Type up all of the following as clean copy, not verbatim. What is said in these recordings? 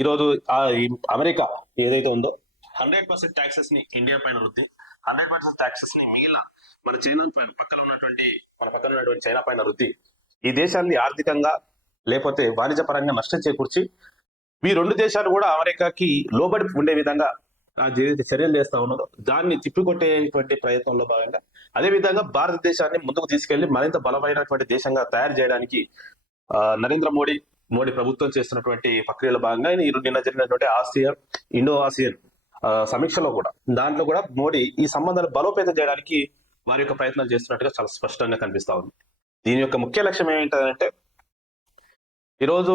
ఈరోజు ఈ అమెరికా ఏదైతే ఉందో 100% ట్యాక్సెస్ ని ఇండియా పైన వృద్ధి, 100% ట్యాక్సెస్ ని మిగిలిన మన చైనా పైన పక్కన ఉన్నటువంటి చైనా పైన వృద్ధి ఈ దేశాన్ని ఆర్థికంగా లేకపోతే వాణిజ్య పరంగా నష్టం చేకూర్చి ఈ రెండు దేశాలు కూడా అమెరికాకి లోబడి ఉండే విధంగా ఏదైతే చర్యలు చేస్తా ఉన్నదో దాన్ని తిప్పికొట్టేటువంటి ప్రయత్నంలో భాగంగా అదే విధంగా భారతదేశాన్ని ముందుకు తీసుకెళ్లి మరింత బలమైనటువంటి దేశంగా తయారు చేయడానికి నరేంద్ర మోడీ ప్రభుత్వం చేస్తున్నటువంటి ప్రక్రియలో భాగంగా నిన్న జరిగినటువంటి ఇండో ఆసియన్ సమీక్షలో కూడా దాంట్లో కూడా మోడీ ఈ సంబంధాలు బలోపేతం చేయడానికి వారి యొక్క ప్రయత్నాలు చేస్తున్నట్టుగా చాలా స్పష్టంగా కనిపిస్తా ఉంది. దీని యొక్క ముఖ్య లక్ష్యం ఏంటంటే ఈరోజు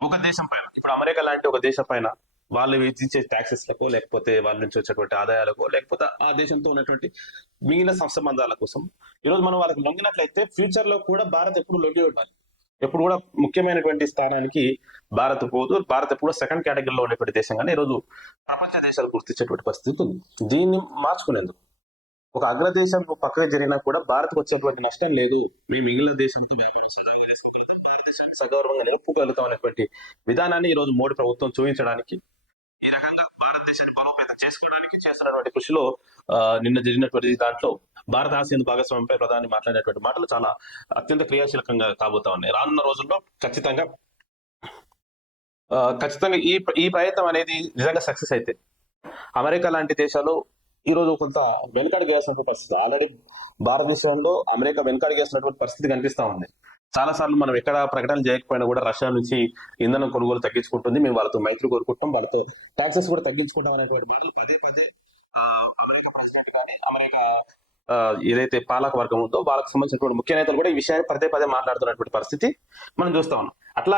ఒక దేశం పైన, ఇప్పుడు అమెరికా లాంటి ఒక దేశం పైన వాళ్ళు విధించే ట్యాక్సెస్లకు లేకపోతే వాళ్ళ నుంచి వచ్చేటువంటి ఆదాయాలకు లేకపోతే ఆ దేశంతో ఉన్నటువంటి మిగిలిన సంబంధాల కోసం ఈరోజు మనం వాళ్ళకి లొంగినట్లయితే ఫ్యూచర్ లో కూడా భారత్ ఎప్పుడు లొంగి ఉండాలి. ఎప్పుడు కూడా ముఖ్యమైనటువంటి స్థానానికి భారత్ పోదు. భారత్ ఎప్పుడు సెకండ్ కేటగిరీలో ఉన్నటువంటి దేశంగానే ఈరోజు ప్రపంచ దేశాలు గుర్తించేటువంటి పరిస్థితి ఉంది. దీన్ని మార్చుకునేందుకు ఒక అగ్రదేశం పక్కగా జరిగినా కూడా భారత్కు వచ్చేటువంటి నష్టం లేదు, మేము మిగిలిన దేశంతో వ్యాపారం సజావుగా చేసుకోగలుగుతాం, భారతదేశాన్ని సగౌరవంగా నిలుపుకోగలుగుతాం అనేటువంటి విధానాన్ని ఈరోజు మోడీ ప్రభుత్వం చూపించడానికి, ఈ రకంగా భారతదేశాన్ని బలోపేతం చేసుకోవడానికి చేస్తున్నటువంటి కృషిలో నిన్న జరిగినటువంటి దాంట్లో భారత ఆసియన్ భాగస్వామ్యంపై ప్రధాని మాట్లాడినటువంటి మాటలు చాలా అత్యంత క్రియాశీలకంగా కాబోతా ఉన్నాయి. రానున్న రోజుల్లో ఖచ్చితంగా ఈ ప్రయత్నం అనేది నిజంగా సక్సెస్ అయితే అమెరికా లాంటి దేశాలు ఈ రోజు కొంత వెనుకడుగేసినటువంటి పరిస్థితి, ఆల్రెడీ భారతదేశంలో అమెరికా వెనుకడుగేసినటువంటి పరిస్థితి కనిపిస్తా ఉంది. చాలా సార్లు మనం ఎక్కడ ప్రకటన చేయకపోయినా కూడా రష్యా నుంచి ఇంధనం కొనుగోలు తగ్గించుకుంటుంది, మేము వాళ్ళతో మైత్రి కోరుకుంటాం, వాళ్ళతో టాక్సెస్ కూడా తగ్గించుకుంటాం అనేటువంటి మాటలు పదే అమెరికా ప్రెసిడెంట్ కానీ అమెరికా ఏదైతే పాలక వర్గం ఉందో వాళ్ళకి సంబంధించినటువంటి ముఖ్య నేతలు కూడా ఈ విషయాన్ని పదే మాట్లాడుతున్నటువంటి పరిస్థితి మనం చూస్తా ఉన్నాం. అట్లా